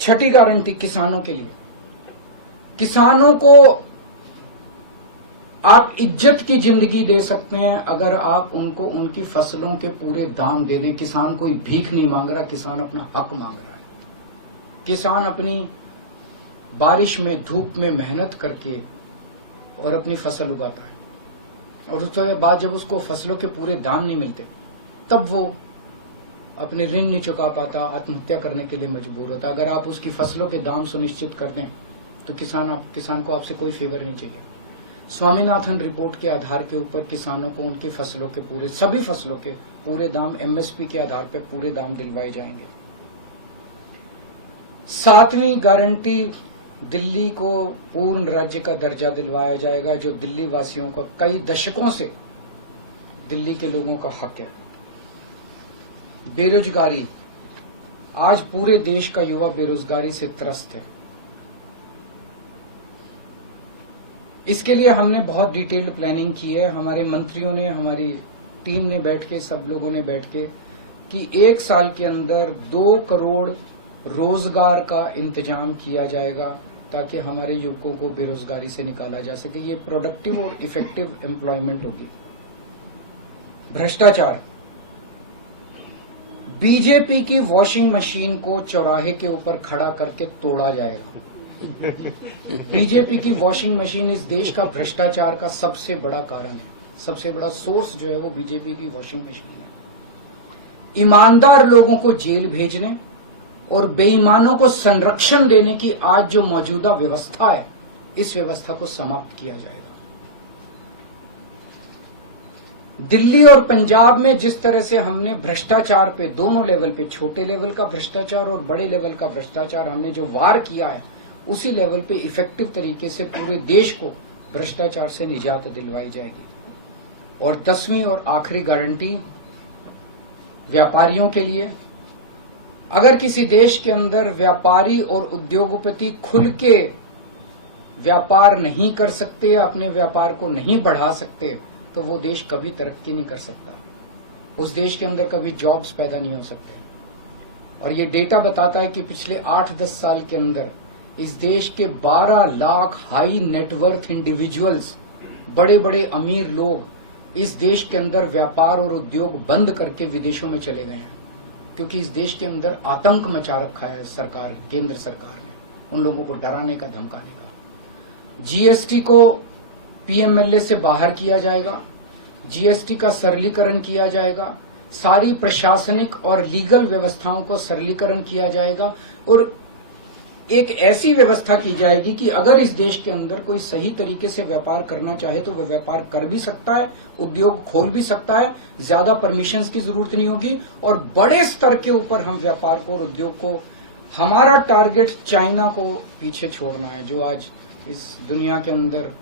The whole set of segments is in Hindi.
छठी गारंटी किसानों के लिए। किसानों को आप इज्जत की जिंदगी दे सकते हैं अगर आप उनको उनकी फसलों के पूरे दाम दे दें। किसान कोई भीख नहीं मांग रहा, किसान अपना हक मांग रहा है। किसान अपनी बारिश में धूप में मेहनत करके और अपनी फसल उगाता है, और उसके बाद जब उसको फसलों के पूरे दाम नहीं मिलते तब वो अपने ऋण नहीं चुका पाता, आत्महत्या करने के लिए मजबूर होता। अगर आप उसकी फसलों के दाम सुनिश्चित कर दें तो किसान को आपसे कोई फेवर नहीं चाहिए। स्वामीनाथन रिपोर्ट के आधार के ऊपर किसानों को उनकी फसलों के पूरे, सभी फसलों के पूरे दाम एमएसपी के आधार पर पूरे दाम दिलवाए जाएंगे। 7वीं गारंटी, दिल्ली को पूर्ण राज्य का दर्जा दिलवाया जाएगा, जो दिल्ली वासियों का कई दशकों से दिल्ली के लोगों का हक है। बेरोजगारी, आज पूरे देश का युवा बेरोजगारी से त्रस्त है। इसके लिए हमने बहुत डिटेल्ड प्लानिंग की है। हमारे मंत्रियों ने, हमारी टीम ने बैठ के, सब लोगों ने बैठ के कि 1 साल के अंदर 2 करोड़ रोजगार का इंतजाम किया जाएगा ताकि हमारे युवकों को बेरोजगारी से निकाला जा सके। ये प्रोडक्टिव और इफेक्टिव एम्प्लॉयमेंट होगी। भ्रष्टाचार, बीजेपी की वॉशिंग मशीन को चौराहे के ऊपर खड़ा करके तोड़ा जाएगा। बीजेपी की वॉशिंग मशीन इस देश का भ्रष्टाचार का सबसे बड़ा कारण है। सबसे बड़ा सोर्स जो है वो बीजेपी की वॉशिंग मशीन है। ईमानदार लोगों को जेल भेजने और बेईमानों को संरक्षण देने की आज जो मौजूदा व्यवस्था है, इस व्यवस्था को समाप्त किया जाएगा। दिल्ली और पंजाब में जिस तरह से हमने भ्रष्टाचार पे, दोनों लेवल पे, छोटे लेवल का भ्रष्टाचार और बड़े लेवल का भ्रष्टाचार हमने जो वार किया है, उसी लेवल पे इफेक्टिव तरीके से पूरे देश को भ्रष्टाचार से निजात दिलवाई जाएगी। और 10वीं और आखिरी गारंटी व्यापारियों के लिए। अगर किसी देश के अंदर व्यापारी और उद्योगपति खुल के व्यापार नहीं कर सकते, अपने व्यापार को नहीं बढ़ा सकते, तो वो देश कभी तरक्की नहीं कर सकता। उस देश के अंदर कभी जॉब्स पैदा नहीं हो सकते। और ये डेटा बताता है कि पिछले 8-10 साल के अंदर इस देश के 12 लाख हाई नेटवर्थ इंडिविजुअल्स, बड़े बड़े अमीर लोग इस देश के अंदर व्यापार और उद्योग बंद करके विदेशों में चले गए हैं, क्योंकि इस देश के अंदर आतंक मचा रखा है सरकार, केंद्र सरकार ने, उन लोगों को डराने का, धमकाने का। जीएसटी को पीएमएलए से बाहर किया जाएगा, जीएसटी का सरलीकरण किया जाएगा, सारी प्रशासनिक और लीगल व्यवस्थाओं को सरलीकरण किया जाएगा, और एक ऐसी व्यवस्था की जाएगी कि अगर इस देश के अंदर कोई सही तरीके से व्यापार करना चाहे तो वह व्यापार कर भी सकता है, उद्योग खोल भी सकता है, ज्यादा परमिशंस की जरूरत नहीं होगी, और बड़े स्तर के ऊपर हम व्यापार को और उद्योग को, हमारा टारगेट चाइना को पीछे छोड़ना है, जो आज इस दुनिया के अंदर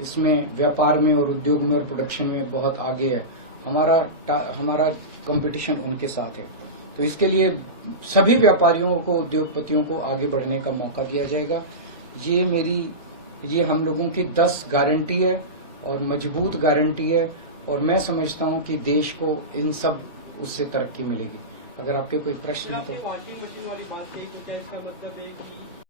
इसमें व्यापार में और उद्योग में और प्रोडक्शन में बहुत आगे है। हमारा कंपटीशन उनके साथ है। तो इसके लिए सभी व्यापारियों को, उद्योगपतियों को आगे बढ़ने का मौका दिया जाएगा। ये हम लोगों की 10 गारंटी है और मजबूत गारंटी है, और मैं समझता हूं कि देश को इन सब उससे तरक्की मिलेगी। अगर आपके कोई प्रश्न है तो। वॉशिंग मशीन वाली बात कही, तो क्या इसका मतलब है कि